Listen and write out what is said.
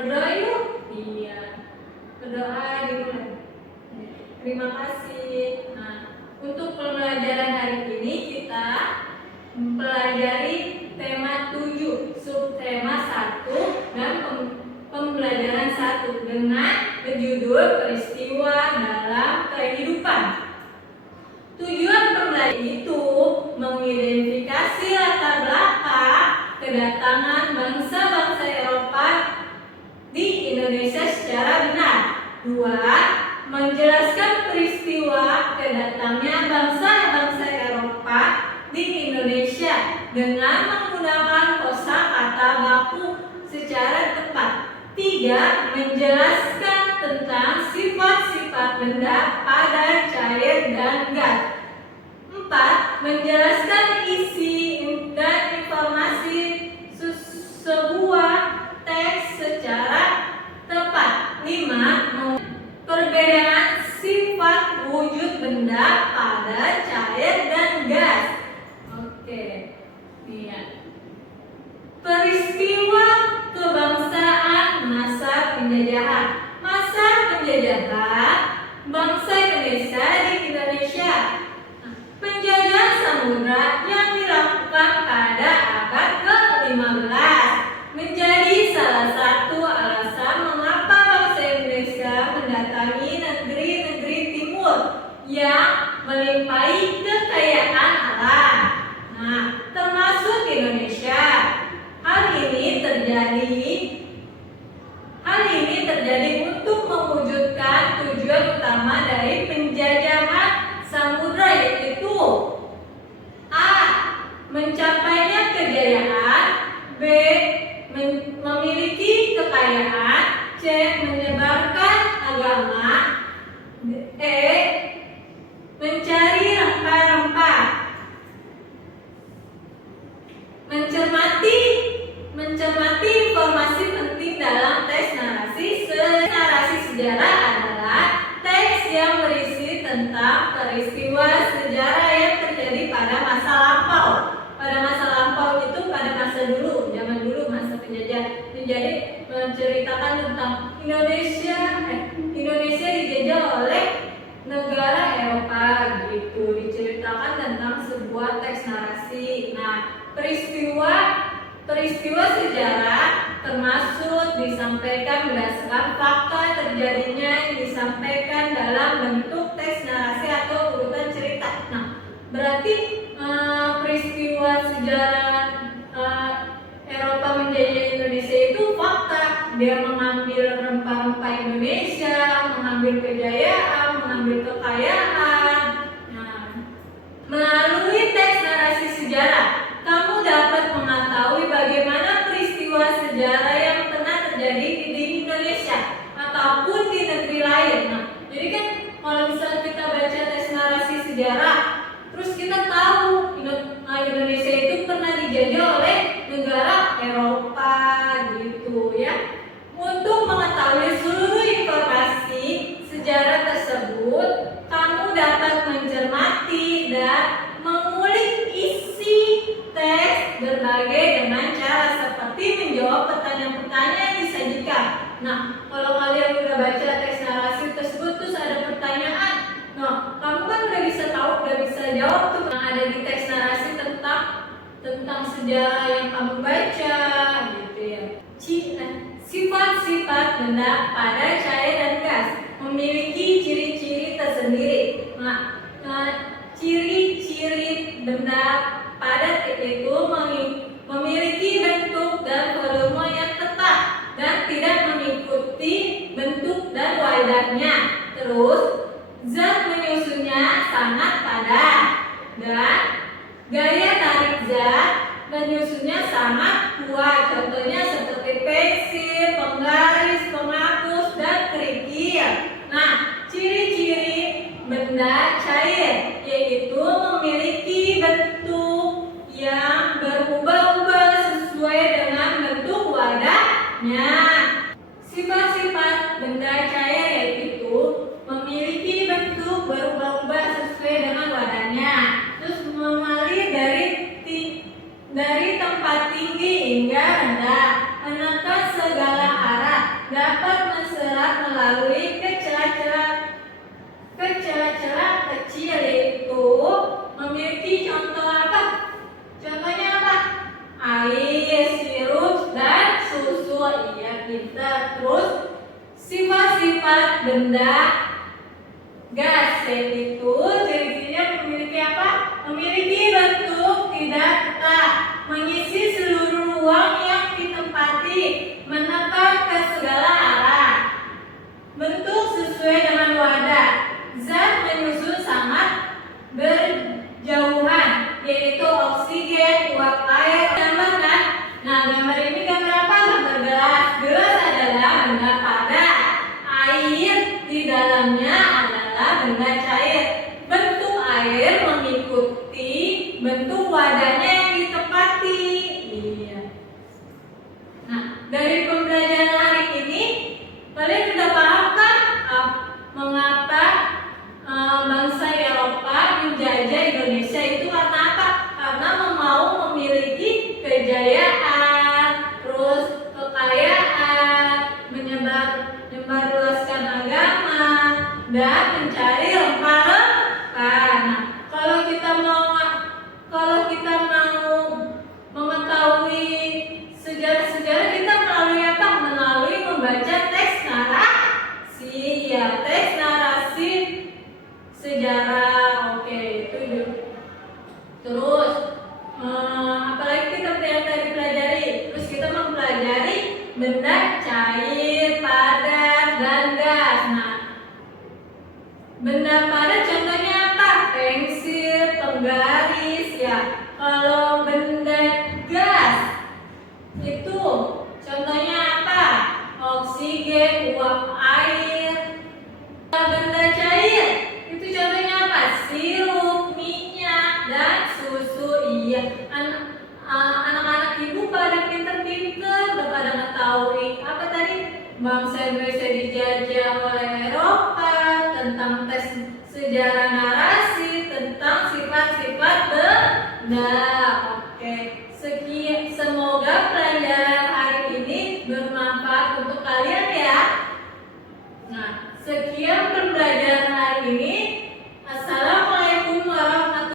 Berdoa yuk. Iya. Berdoa dimulai. Terima kasih. Nah, untuk pembelajaran hari ini kita mempelajari tema 7, subtema 1 dan pembelajaran 1 dengan berjudul peristiwa dalam kehidupan. Tujuan pembelajaran itu mengidentifikasi latar belakang kedatangan bangsa-bangsa Eropa di Indonesia secara benar. 2. Menjelaskan peristiwa kedatangnya bangsa-bangsa Eropa di Indonesia dengan menggunakan kosakata baku secara tepat. 3. Menjelaskan tentang sifat-sifat benda, padat, cair, dan gas. 4. Menjelaskan isi dan informasi sebuah teks secara tepat. 5. Perbedaan sifat wujud benda, padat, cair, dan gas. Oke. Lihat. Peristiwa kebangsaan masa penjajahan. Masa penjajahan bangsa Indonesia di Indonesia. Penjajahan samudra yang dilakukan pada abad ke-15 menjadi salah satu alasan mengapa bangsa Indonesia mendatangi negeri-negeri timur yang melimpahi kekayaan alam. Nah, termasuk Indonesia. Hal ini terjadi untuk mewujudkan tujuan utama dari penjajahan samudra, yaitu A. Mencapainya kejayaan, B. Memiliki kekayaan, C. Menyebarkan agama, E. Mencari rempah-rempah. Mencermati informasi penting dalam teks narasi. Narasi sejarah adalah teks yang berisi tentang peristiwa sejarah yang terjadi pada masa lampau. Pada masa lampau itu pada masa dulu, zaman dulu, masa penjajah. Jadi menceritakan tentang Indonesia dijajah oleh negara Eropa gitu. Diceritakan tentang sebuah teks narasi. Nah, peristiwa sejarah termasuk disampaikan berdasarkan fakta terjadinya yang disampaikan dalam bentuk teks narasi atau urutan cerita. Nah, berarti peristiwa sejarah Eropa menjajah Indonesia itu fakta. Dia mengambil rempah-rempah Indonesia, mengambil kejayaan, mengambil kekayaan. Nah, melalui teks narasi sejarah, kamu dapat mengetahui bagaimana peristiwa sejarah yang pernah terjadi di Indonesia ataupun di negeri lain. Nah, jadi kan kalau misalnya kita baca teks narasi sejarah, terus kita tahu Indonesia itu pernah dijajah oleh negara Eropa gitu ya. Untuk mengetahui seluruh informasi sejarah tersebut, kamu dapat mencermati dan mengulik isi teks berbagai dengan cara seperti menjawab pertanyaan-pertanyaan yang disajikan. Nah, kalau kalian udah baca teks narasi tersebut terus ada pertanyaan, nah kamu kan udah bisa tahu, udah bisa jawab tuh yang ada di teks narasi tentang sejarah yang kamu baca gitu ya. Sifat-sifat benda, padat, cair, dan gas memiliki ciri-ciri tersendiri. Nah, ciri-ciri benda padat itu memiliki bentuk dan volume yang tetap dan tidak mengikuti bentuk dan wadahnya. Terus, zat menyusunnya sangat padat dan gaya tarik zat menyusunnya sangat kuat. Contohnya seperti pensil, penggaris, penghapus, dan kerikil. Nah, ciri-ciri benda cair yaitu memiliki bentuk yang berubah filter. Terus sifat-sifat benda gas, yaitu ciri-cirinya memiliki apa? Memiliki bentuk tidak tetap, mengisi seluruh ruang yang ditempati, menekan ke segala arah, bentuk sesuai dengan wadah, zat menyusun sangat berjauhan, yaitu oksigen, uap air. Gambar kan? Nah, gambar ini gambar apa? Gambar gelas. Gelas adalah benda padat, air di dalamnya adalah benda cair. Bentuk air mengikuti bentuk wadahnya yang ditempati. Iya. Nah, dari pembelajaran hari ini kalian sudah paham kan mengapa bangsa Eropa menjajah Indonesia itu karena apa? Karena mau memiliki kejayaan, terus kekayaan, menyebarluaskan agama dan mencari rempah-rempah. Nah, kalau kita mau mengetahui sejarah-sejarah, kita melalui apa? Melalui membaca teks narasi. Ya, teks narasi sejarah. Oke, itu dulu. Terus apalagi kita tadi pelajari. Terus kita mempelajari benda cair, padat, dan gas. Nah, benda padat contohnya apa? Pensil, penggaris, ya. Kalau benda gas itu contohnya apa? Oksigen, uap air. Benda cair itu contohnya apa? Sirup, minyak, dan susu. Iya, anak-anak ibu pada pinter-pinter, udah pada mengetahui apa tadi? Bangsa Indonesia dijajah oleh Eropa, tentang tes sejarah narasi, tentang sifat-sifat benda. Oke.